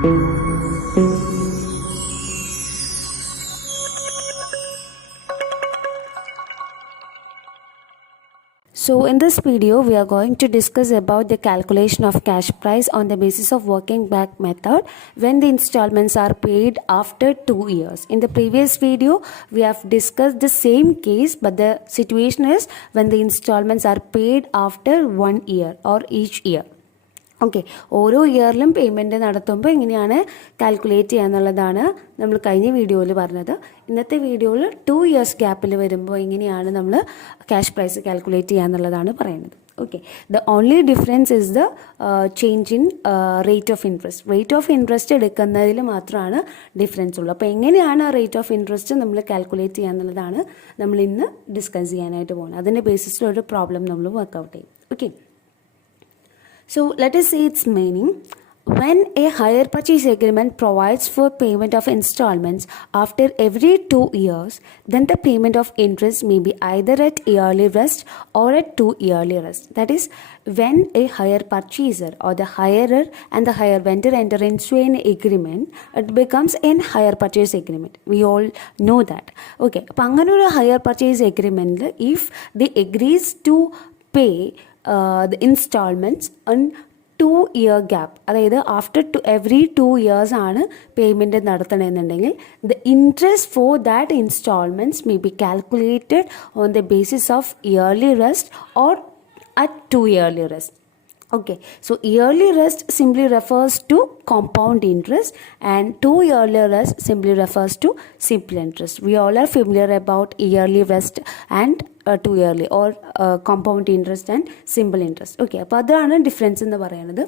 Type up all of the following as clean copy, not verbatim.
So in this video we are going to discuss about the calculation of cash price on the basis of working back method when the installments are paid after 2 years. In the previous video we have discussed the same case, but the situation is when the installments are paid after 1 year or each year. Okay, ഓരോ ഇയറിലും പേയ്മെൻറ്റ് നടത്തുമ്പോൾ എങ്ങനെയാണ് കാൽക്കുലേറ്റ് ചെയ്യുക എന്നുള്ളതാണ് നമ്മൾ കഴിഞ്ഞ വീഡിയോയിൽ പറഞ്ഞത്. ഇന്നത്തെ വീഡിയോയിൽ 2 ഇയേഴ്സ് ഗ്യാപ്പിൽ വരുമ്പോൾ എങ്ങനെയാണ് നമ്മൾ ക്യാഷ് പ്രൈസ് കാൽക്കുലേറ്റ് ചെയ്യുക എന്നുള്ളതാണ് പറയുന്നത്. Okay, the only difference is the change in rate of interest. Rate of interest എടുക്കുന്നതിൽ മാത്രമാണ് ഡിഫറൻസ് ഉള്ളൂ. അപ്പോൾ എങ്ങനെയാണ് ആ റേറ്റ് ഓഫ് ഇൻട്രസ്റ്റ് നമ്മൾ കാൽക്കുലേറ്റ് ചെയ്യുക എന്നുള്ളതാണ് നമ്മൾ ഇന്ന് ഡിസ്കസ് ചെയ്യാനായിട്ട് പോകുന്നത്. അതിൻ്റെ ബേസിസിലൊരു പ്രോബ്ലം നമ്മൾ വർക്കൗട്ട് ചെയ്യും. Okay, so let us see its meaning. When a hire purchase agreement provides for payment of installments after every 2 years, then the payment of interest may be either at yearly rest or at 2 yearly rest. That is, when a hire purchaser or the hirer and the hire vendor enter into an agreement, it becomes an hire purchase agreement. We all know that. Okay, അപ്പോൾ അങ്ങനെ ഒരു hire purchase agreement, if they agrees to pay the installments on 2-year gap, അതായത് after every 2 years ആണ് പേയ്മെൻറ്റ് നടത്തണമെന്നുണ്ടെങ്കിൽ the interest for that installments may be calculated on the basis of yearly rest or at 2 yearly rest. Okay, so yearly rest simply refers to compound interest and 2 yearly rest simply refers to simple interest. We all are familiar about yearly rest and 2 yearly or compound interest and simple interest. Okay, അപ്പോൾ അതാണ് ഡിഫറൻസ് എന്ന് പറയുന്നത്.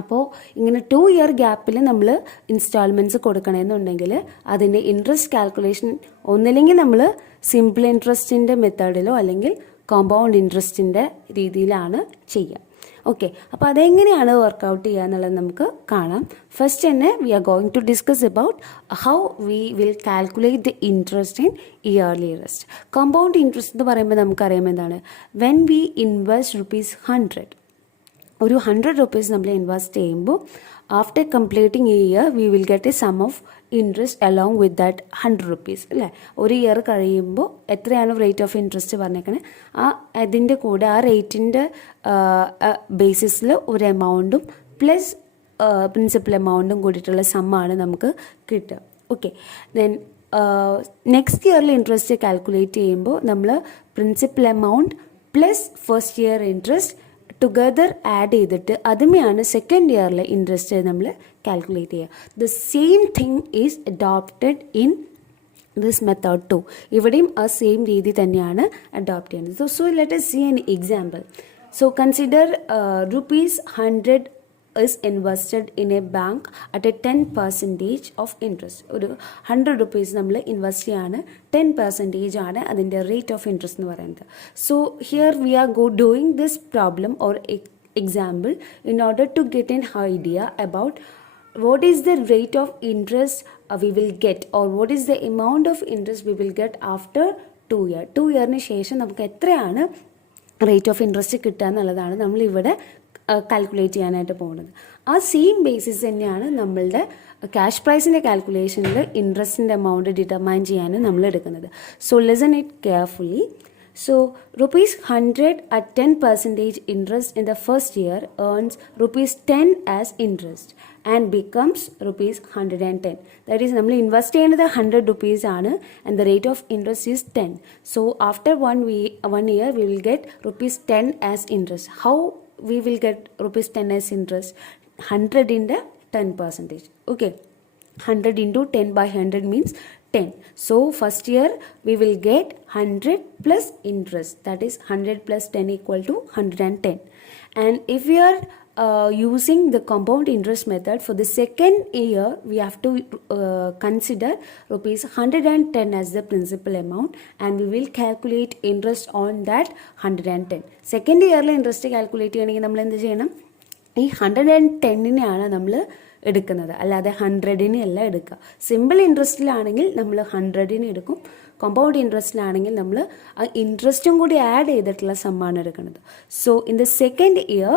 അപ്പോൾ ഇങ്ങനെ 2 ഇയർ ഗ്യാപ്പിൽ നമ്മൾ ഇൻസ്റ്റാൾമെൻറ്റ്സ് കൊടുക്കണമെന്നുണ്ടെങ്കിൽ അതിൻ്റെ ഇൻട്രസ്റ്റ് കാൽക്കുലേഷൻ ഒന്നില്ലെങ്കിൽ നമ്മൾ സിമ്പിൾ ഇൻട്രസ്റ്റിൻ്റെ മെത്തേഡിലോ അല്ലെങ്കിൽ കോമ്പൗണ്ട് ഇൻട്രസ്റ്റിൻ്റെ രീതിയിലാണ് ചെയ്യുക. ഓക്കെ, അപ്പോൾ അതെങ്ങനെയാണ് വർക്കൗട്ട് ചെയ്യുക എന്നുള്ളത് നമുക്ക് കാണാം. ഫസ്റ്റ് തന്നെ we are going to discuss about how we will calculate the interest in yearly rest. Compound interest എന്ന് പറയുമ്പോൾ നമുക്കറിയാം എന്താണ്. വെൻ വി ഇൻവെസ്റ്റ് ₹100, ഒരു 100 rupees നമ്മൾ ഇൻവെസ്റ്റ് ചെയ്യുമ്പോൾ after completing a year we will get a sum of interest along with that 100 rupees അല്ലേ. ഒരു ഇയർ കഴിയുമ്പോൾ എത്രയാണ് റേറ്റ് ഓഫ് ഇൻട്രസ്റ്റ് പറഞ്ഞേക്കണേ, അതിൻ്റെ കൂടെ ആ റേറ്റിൻ്റെ ബേസിസിൽ ഒരു എമൗണ്ടും പ്ലസ് പ്രിൻസിപ്പൽ എമൗണ്ടും കൂടിയിട്ടുള്ള സമ്മാണ് നമുക്ക് കിട്ടുക. ഓക്കെ, ദെൻ നെക്സ്റ്റ് ഇയറിൽ ഇൻട്രസ്റ്റ് കാൽക്കുലേറ്റ് ചെയ്യുമ്പോൾ നമ്മൾ principal amount plus first year interest together add ചെയ്തിട്ട് അതുമെയാണ് സെക്കൻഡ് ഇയറിലെ ഇൻട്രസ്റ്റ് നമ്മൾ കാൽക്കുലേറ്റ് ചെയ്യുക. The same thing is adopted in this method too. ഇവിടെയും ആ സെയിം രീതി തന്നെയാണ് അഡോപ്റ്റ് ചെയ്യുന്നത്. So let us see an example. So consider ₹100 is invested in a bank at a 10% of interest. ഒരു 100 rupees നമ്മൾ ഇൻവെസ്റ്റ് ചെയ്യാണ്, 10% ആണ് അതിൻ്റെ റേറ്റ് ഓഫ് ഇൻട്രസ്റ്റ് എന്ന് പറയുന്നത്. So here we are doing this problem or example in order to get an idea about what is the rate of interest we will get or what is the amount of interest we will get after 2 years. 2 yearന് ശേഷം നമുക്ക് എത്രയാണ് rate of interest കിട്ടുക എന്നുള്ളതാണ് നമ്മളിവിടെ കാൽക്കുലേറ്റ് ചെയ്യാനായിട്ട് പോകുന്നത്. ആ സെയിം ബേസിസ് തന്നെയാണ് നമ്മളുടെ ക്യാഷ് പ്രൈസിൻ്റെ കാൽക്കുലേഷനിൽ ഇൻട്രസ്റ്റിൻ്റെ എമൗണ്ട് ഡിറ്റർമൈൻ ചെയ്യാനും നമ്മൾ എടുക്കുന്നത്. So listen it carefully. So ₹100 at 10% interest in the first year earns ₹10 as interest and becomes ₹110. That is, നമ്മൾ ഇൻവെസ്റ്റ് ചെയ്യുന്നത് 100 rupees ആണ് and the rate of interest is 10. So after one year we will get ₹10 as interest. How we will get ₹10 as interest? 100 into 10%. Okay, 100 into 10 by 100 means 10. So first year we will get 100 plus interest, that is 100 plus 10 equal to 110. And if we are using the compound interest method for the second year, we have to consider ₹110 as the principal amount and we will calculate interest on that 110. Second yearle interest calculate ചെയ്യണമെങ്കിൽ നമ്മൾ എന്ത് ചെയ്യണം, ഈ 110നെയാണ് നമ്മൾ എടുക്കുന്നത്, അല്ലാതെ 100നെ അല്ല എടുക്കുക. സിമ്പിൾ ഇൻട്രസ്റ്റിലാണെങ്കിൽ നമ്മൾ 100നെ എടുക്കും, കോമ്പൗണ്ട് ഇൻട്രസ്റ്റിലാണെങ്കിൽ നമ്മൾ ആ ഇൻട്രസ്റ്റും കൂടി ആഡ് ചെയ്തിട്ടുള്ള സമ്മാണ് എടുക്കുന്നത്. So in the second year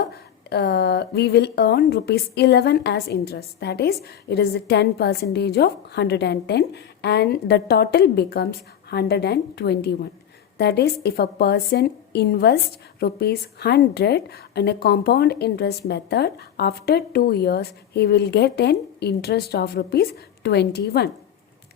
we will earn rupees 11 as interest. That is, it is 10% of 110 and the total becomes 121. That is, if a person invests rupees 100 in a compound interest method, after 2 years he will get an interest of rupees 21.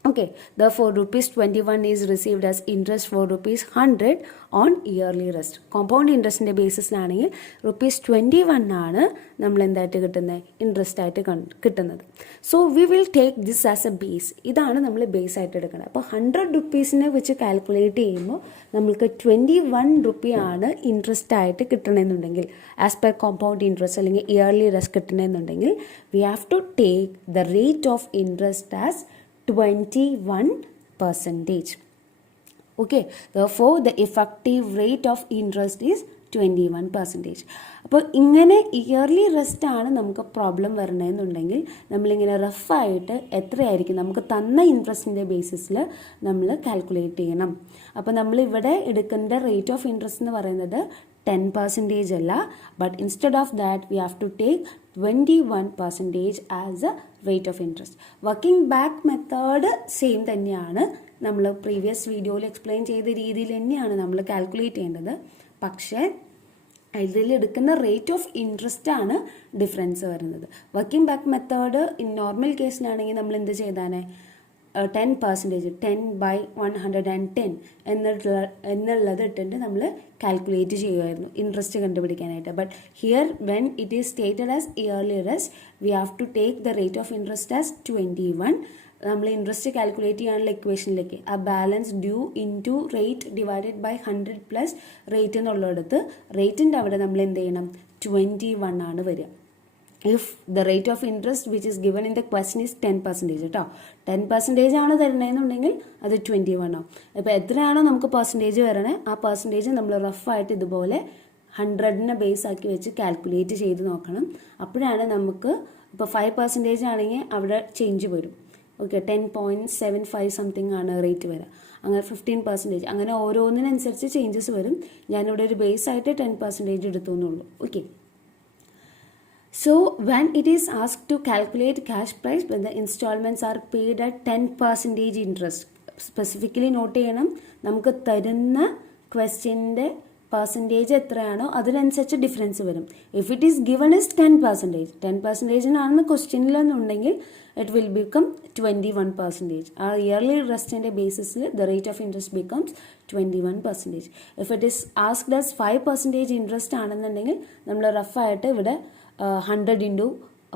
Okay, therefore rupees 21 is received as interest for rupees 100 on yearly rest. Compound interest in the basis ആണെങ്കിൽ rupees 21 ആണ് നമ്മൾ എന്തായിട്ട് കിട്ടുന്നത്, ഇൻട്രസ്റ്റ് ആയിട്ട് കിട്ടുന്നത്. So we will take this as A base. ഇതാണ് നമ്മൾ ബേസ് ആയിട്ട് എടുക്കുന്നത്. അപ്പോൾ 100 റുപ്പീസിനെ വെച്ച് കാൽക്കുലേറ്റ് ചെയ്യുമ്പോൾ നമ്മൾക്ക് 21 റുപ്പിയാണ് ഇൻട്രസ്റ്റ് ആയിട്ട് കിട്ടണമെന്നുണ്ടെങ്കിൽ, ആസ് പെർ കോമ്പൗണ്ട് ഇൻട്രസ്റ്റ് അല്ലെങ്കിൽ ഇയർലി റെസ്റ്റ് കിട്ടണമെന്നുണ്ടെങ്കിൽ we have to take the rate of interest as 21%. Okay, therefore the effective rate of interest is 21%. അപ്പോൾ ഇങ്ങനെ ഇയർലി റെസ്റ്റ് ആണ് നമുക്ക് പ്രോബ്ലം വരണമെന്നുണ്ടെങ്കിൽ നമ്മളിങ്ങനെ റഫായിട്ട് എത്രയായിരിക്കും നമുക്ക് തന്ന ഇൻട്രസ്റ്റിൻ്റെ ബേസിസിൽ നമ്മൾ കാൽക്കുലേറ്റ് ചെയ്യണം. അപ്പോൾ നമ്മളിവിടെ എടുക്കേണ്ട റേറ്റ് ഓഫ് ഇൻട്രസ്റ്റ് എന്ന് പറയുന്നത് 10% അല്ല, but instead of that we have to take 21% as a rate of interest. Working back method same തന്നെയാണ്, നമ്മൾ പ്രീവിയസ് വീഡിയോയിൽ എക്സ്പ്ലെയിൻ ചെയ്ത രീതിയിൽ തന്നെയാണ് നമ്മൾ കാൽക്കുലേറ്റ് ചെയ്യേണ്ടത്. പക്ഷേ ഇതിൽ എടുക്കുന്ന റേറ്റ് ഓഫ് ഇൻട്രസ്റ്റ് ആണ് ഡിഫറൻസ് വരുന്നത്. Working back method in normal കേസിലാണെങ്കിൽ നമ്മൾ എന്ത് ചെയ്താനേ 10%, 10/110 എന്നുള്ളത് ഇട്ടിട്ട് നമ്മൾ കാൽക്കുലേറ്റ് ചെയ്യുമായിരുന്നു ഇൻട്രസ്റ്റ് കണ്ടുപിടിക്കാനായിട്ട്. But here when it is stated as yearly rest we have to take the rate of interest as 21. നമ്മൾ ഇൻട്രസ്റ്റ് കാൽക്കുലേറ്റ് ചെയ്യാനുള്ള ഇക്വേഷനിലേക്ക് ആ balance due into rate divided by 100 plus rate എന്നുള്ളിടത്ത് റേറ്റിൻ്റെ അവിടെ നമ്മൾ എന്ത് ചെയ്യണം, 21 ആണ് വരിക. If the rate of interest which is given in the question is 10% കേട്ടോ, 10% ആണ് തരണമെന്നുണ്ടെങ്കിൽ അത് 21 ആവും. ഇപ്പോൾ എത്രയാണോ നമുക്ക് പെർസെൻറ്റേജ് വരണേ ആ പെർസെൻറ്റേജ് നമ്മൾ റഫായിട്ട് ഇതുപോലെ 100നെ ബേസ് ആക്കി വെച്ച് കാൽക്കുലേറ്റ് ചെയ്ത് നോക്കണം. അപ്പോഴാണ് നമുക്ക് ഇപ്പോൾ 5% ആണെങ്കിൽ അവിടെ ചേഞ്ച് വരും. ഓക്കെ, 10.75 സംതിങ് ആണ് റേറ്റ് വരിക. അങ്ങനെ 15%, അങ്ങനെ ഓരോന്നിനനുസരിച്ച് ചേഞ്ചസ് വരും. ഞാനിവിടെ ഒരു ബേസ് ആയിട്ട് 10% എടുത്തു എന്നുള്ളൂ. Okay, so when it is asked to calculate cash price when the installments are paid at 10% interest, specifically note ചെയ്യണം, നമുക്ക് തരുന്ന ക്വസ്റ്റ്യൻ്റെ പെർസെൻറ്റേജ് എത്രയാണോ അതിനനുസരിച്ച് ഡിഫറൻസ് വരും. If it is given is 10%, ആണെന്ന് ക്വസ്റ്റ്യനിലെന്നുണ്ടെങ്കിൽ ഇറ്റ് വിൽ ബിക്കം 21%. ആ ഇയർലി റെസ്റ്റിൻ്റെ ബേസിസിൽ the rate of interest becomes 21%. If it is asked as 5% interest ആണെന്നുണ്ടെങ്കിൽ നമ്മൾ റഫായിട്ട് ഇവിടെ 100 ഇൻറ്റു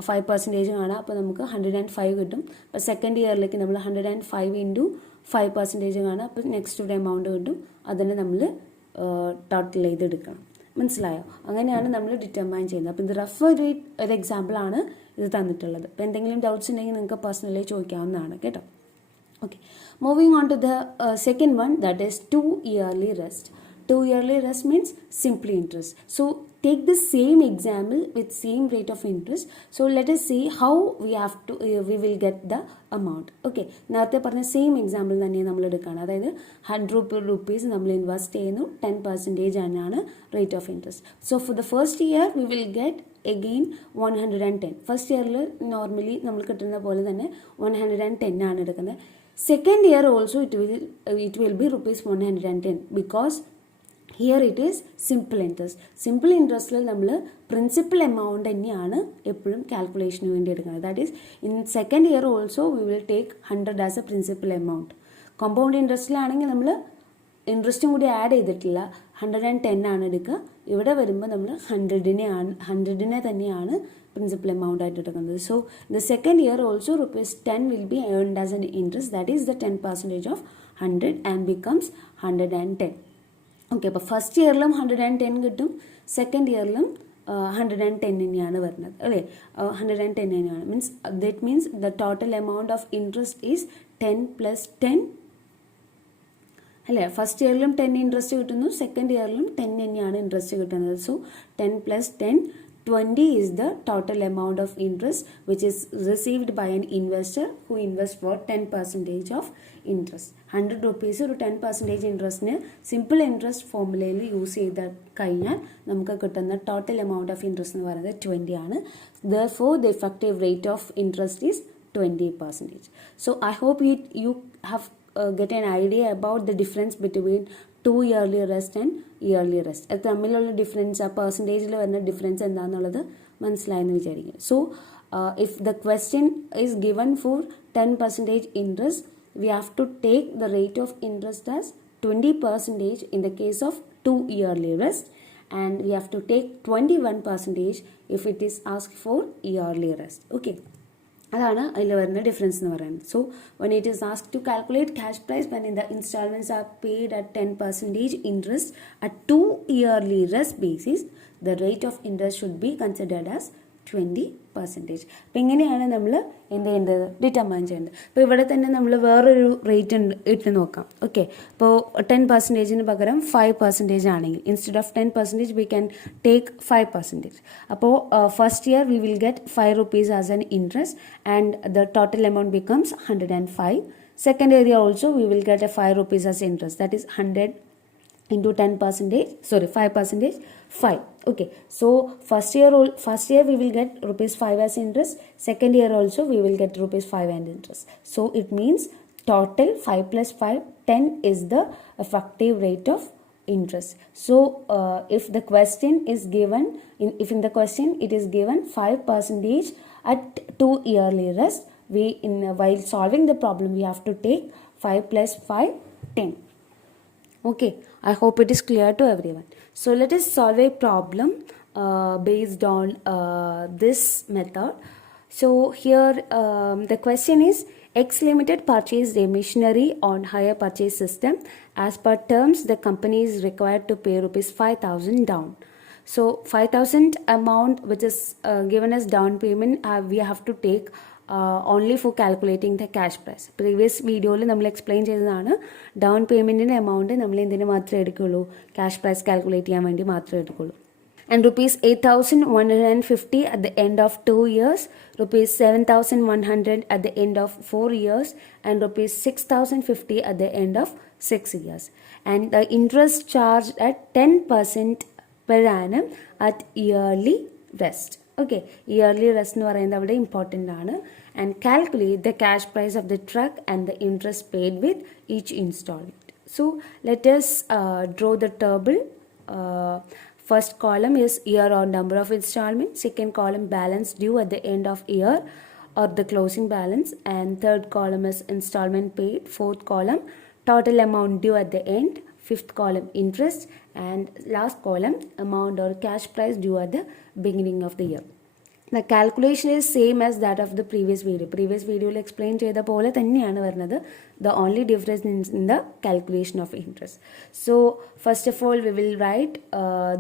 5% കാണാം. അപ്പോൾ നമുക്ക് 105 കിട്ടും. അപ്പോൾ സെക്കൻഡ് ഇയറിലേക്ക് നമ്മൾ 105 ഇൻറ്റു 5% കാണാം. അപ്പോൾ നെക്സ്റ്റ് ഒരു എമൗണ്ട് കിട്ടും. അതിനെ നമ്മൾ ടോട്ടൽ ചെയ്തെടുക്കണം. മനസ്സിലായോ? അങ്ങനെയാണ് നമ്മൾ ഡിറ്റർമൈൻ ചെയ്യുന്നത്. അപ്പോൾ ഇത് റഫ് ഒരു എക്സാമ്പിളാണ് ഇത് തന്നിട്ടുള്ളത്. അപ്പോൾ എന്തെങ്കിലും ഡൗട്ട്സ് ഉണ്ടെങ്കിൽ നിങ്ങൾക്ക് പേഴ്സണലി ചോദിക്കാവുന്നതാണ് കേട്ടോ. Okay, moving on to the second one, that is 2 yearly rest. 2 yearly rest means simply interest. So take the same example with same rate of interest. So let us see how we will get the amount. Okay, നേരത്തെ പറഞ്ഞ same example തന്നെ നമ്മൾ എടുക്കുകയാണ്. അതായത് 100 rupees നമ്മൾ ഇൻവെസ്റ്റ് ചെയ്യുന്നു, 10% ആണ് rate of interest. So for the first year we will get again 110. First ഇയറിൽ നോർമലി നമ്മൾ കിട്ടുന്ന പോലെ തന്നെ 110 ആണ് എടുക്കുന്നത്. Second year also it will be rupees 110 because here it is simple interest. Simple ഇൻട്രസ്റ്റിൽ നമ്മൾ പ്രിൻസിപ്പൽ എമൗണ്ട് തന്നെയാണ് എപ്പോഴും കാൽക്കുലേഷന് വേണ്ടി എടുക്കുന്നത്. That is in second year also we will take 100 as a principal amount. Compound ഇൻട്രസ്റ്റിലാണെങ്കിൽ നമ്മൾ ഇൻട്രസ്റ്റും കൂടി ആഡ് ചെയ്തിട്ടില്ല, 110 ആണ് എടുക്കുക. ഇവിടെ വരുമ്പോൾ നമ്മൾ 100നെ തന്നെയാണ് പ്രിൻസിപ്പൽ എമൗണ്ട് ആയിട്ട് എടുക്കുന്നത്. So the second year also ₹10 will be earned as an interest. That is the 10% ഓഫ് 100 ആൻഡ് ബിക്കംസ് 110. ഓക്കെ, അപ്പോൾ ഫസ്റ്റ് ഇയറിലും 110 കിട്ടും, സെക്കൻഡ് ഇയറിലും 110 തന്നെയാണ് വരുന്നത് അല്ലേ. 110 തന്നെയാണ് that means the total amount of interest is 10 + 10 അല്ലേ. ഫസ്റ്റ് ഇയറിലും 10 ഇൻട്രസ്റ്റ് കിട്ടുന്നു, സെക്കൻഡ് ഇയറിലും 10 തന്നെയാണ് ഇൻട്രസ്റ്റ് കിട്ടുന്നത്. സോ 10 + 10 20 is the total amount of interest which is received by an investor who invests for 10% of interest. 100 rupees ഒരു 10% ഇൻട്രസ്റ്റിന് സിമ്പിൾ ഇൻട്രസ്റ്റ് ഫോർമുലയിൽ യൂസ് ചെയ്ത് കഴിഞ്ഞാൽ നമുക്ക് കിട്ടുന്ന ടോട്ടൽ എമൗണ്ട് ഓഫ് ഇൻട്രസ്റ്റ് എന്ന് പറയുന്നത് 20 ആണ്. Therefore the effective rate of interest is 20%. So I hope you have get an idea about the difference between 2 yearly rest and yearly rest. അത് തമ്മിലുള്ള ഡിഫറൻസ്, ആ പെർസെൻറ്റേജിൽ വരുന്ന ഡിഫറൻസ് എന്താണെന്നുള്ളത് മനസ്സിലായെന്ന് വിചാരിക്കുക. So if the question is given for 10% interest, we have to take the rate of interest as 20% in the case of 2 yearly rest, and we have to take 21% if it is asked for yearly rest. Okay, അതാണ് അതിൽ വരുന്ന ഡിഫറൻസ് എന്ന് പറയുന്നത്. So when it is asked to calculate cash price when the installments are paid at 10% interest at 2 yearly rest basis, the rate of interest should be considered as 20%. അപ്പോൾ ഇങ്ങനെയാണ് നമ്മൾ എന്ത് ചെയ്യേണ്ടത്, ഡിറ്റർമൈൻ ചെയ്യേണ്ടത്. അപ്പോൾ ഇവിടെ തന്നെ നമ്മൾ വേറൊരു റേറ്റ് ഇട്ട് നോക്കാം. ഓക്കെ, അപ്പോൾ 10%-ന് പകരം 5% ആണെങ്കിൽ instead of 10% we can take 5%. അപ്പോൾ first year we will get 5 rupees as an interest and the total amount becomes 105. Second year also we will get a 5 rupees as interest, that is 100 into 5%, 5. Okay, so first year we will get rupees 5 as interest. Second year also we will get rupees 5 and interest. So it means total 5 plus 5, 10 is the effective rate of interest. So if the question is given, if in the question it is given 5% at 2 yearly rest, while solving the problem we have to take 5 plus 5, 10. Okay, I hope it is clear to everyone. So let us solve a problem based on this method. So here the question is, X Limited purchased a machinery on hire purchase system. As per terms, the company is required to pay rupees 5,000 down. So 5,000 amount which is given as down payment, we have to take only for calculating the cash price. Previous വീഡിയോയിൽ നമ്മൾ എക്സ്പ്ലെയിൻ ചെയ്തതാണ് ഡൗൺ പേയ്മെൻറ്റിൻ്റെ എമൗണ്ട് നമ്മൾ എന്തിനു മാത്രമേ എടുക്കുകയുള്ളൂ, cash prize calculate ചെയ്യാൻ വേണ്ടി മാത്രമേ എടുക്കുകയുള്ളൂ. And rupees 8,150 at the end of 2 years, rupees 7,100 at the end of 4 years, and rupees 6,050 at the end of 6 years. And the interest charged at 10% per annum at yearly rest. Okay, yearly rest എന്ന് പറയുന്നത് അവിടെ ഇമ്പോർട്ടൻ്റ് ആണ്. And calculate the cash price of the truck and the interest paid with each installment. So let us draw the table. First column is year or number of installments. Second column balance due at the end of year or the closing balance. And third column is installment paid. Fourth column total amount due at the end. Fifth column interest. And last column amount or cash price due at the beginning of the year. The calculation is same as that of the previous video. Previous video explain ചെയ്ത പോലെ തന്നെയാണ് വരുന്നത്. The only difference is in the calculation of interest. So first of all we will write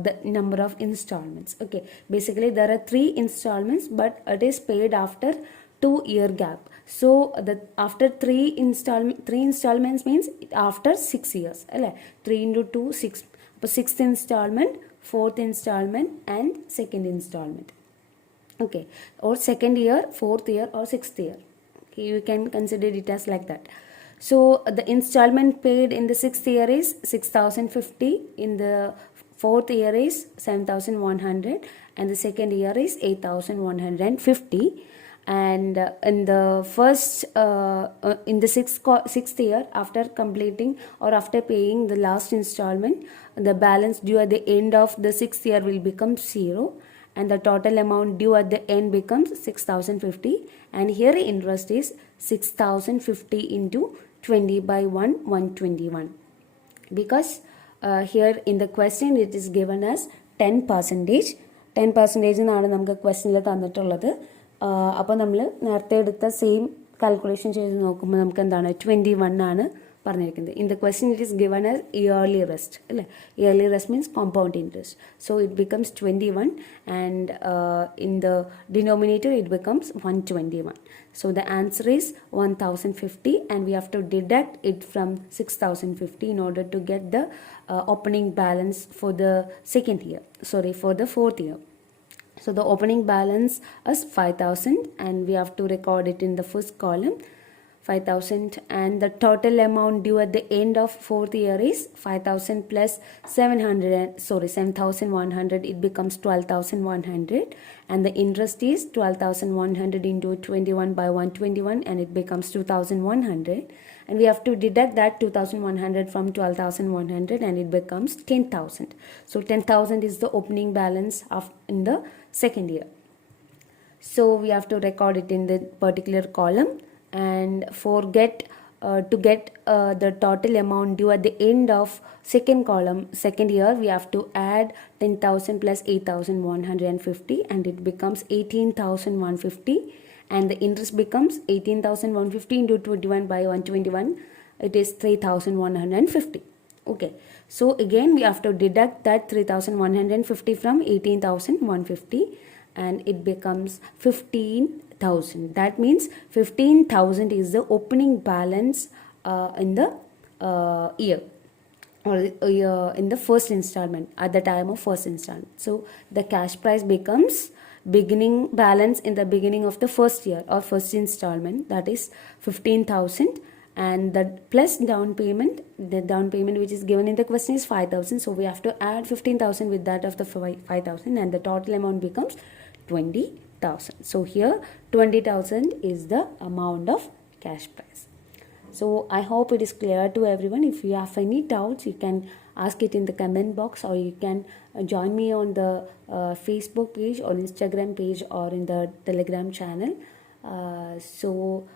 the number of installments. Okay, basically there are 3 installments but it is paid after 2 year gap. So the after 3 installments means after 6 years. അല്ലേ, 3 into 2 6. അപ്പോൾ 6th installment, 4th installment and 2nd installment. Okay, or 2nd year, 4th year or 6th year. Okay, you can consider it as like that. So the installment paid in the 6th year is 6,050, in the 4th year is 7,100 and the 2nd year is 8,150. And in the first in the 6th year, after completing or after paying the last installment, the balance due at the end of the 6th year will become 0 and the total amount due at the end becomes 6,050. And here interest is 6,050 into 20 by 1, 121. Because here in the question it is given as 10%. 10% എന്നാണ് നമുക്ക് ക്വസ്റ്റ്യനിൽ തന്നിട്ടുള്ളത്. അപ്പോൾ നമ്മൾ നേരത്തെ എടുത്ത same calculation ചെയ്ത് നോക്കുമ്പോൾ നമുക്ക് എന്താണ് 21 ആണ് പറഞ്ഞിരിക്കുന്നത്. In the question it is given as yearly rest അല്ലേ. Yearly rest means compound interest. So it becomes 21 and in the denominator it becomes 121. So the answer is 1,050 and we have to deduct it from 6,050 in order to get the opening balance for the 4th year. So the opening balance is 5000 and we have to record it in the first column 5000, and the total amount due at the end of fourth year is 5000 plus 7100, it becomes 12100, and the interest is 12100 into 21 by 121 and it becomes 2100, and we have to deduct that 2100 from 12100 and it becomes 10000. So 10000 is the opening balance of in the second year. So we have to record it in the particular column, and to get the total amount due at the end of second column second year, we have to add 10000 plus 8150 and it becomes 18150, and the interest becomes 18150 into 21 by 121, it is 3150. Okay, so again we have to deduct that 3150 from 18150 and it becomes 15,000. That means 15,000 is the opening balance in the year, or in the first installment, at the time of first installment. So the cash price becomes beginning balance in the beginning of the first year or first installment, that is 15,000, and the plus down payment, the down payment which is given in the question is 5,000, so we have to add 15,000 with that of the 5,000 and the total amount becomes 20,000. So here 20,000 is the amount of cash prize. So I hope it is clear to everyone. If you have any doubts, you can ask it in the comment box, or you can join me on the Facebook page or Instagram page or in the Telegram channel. So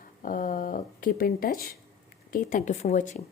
keep in touch. Okay, thank you for watching.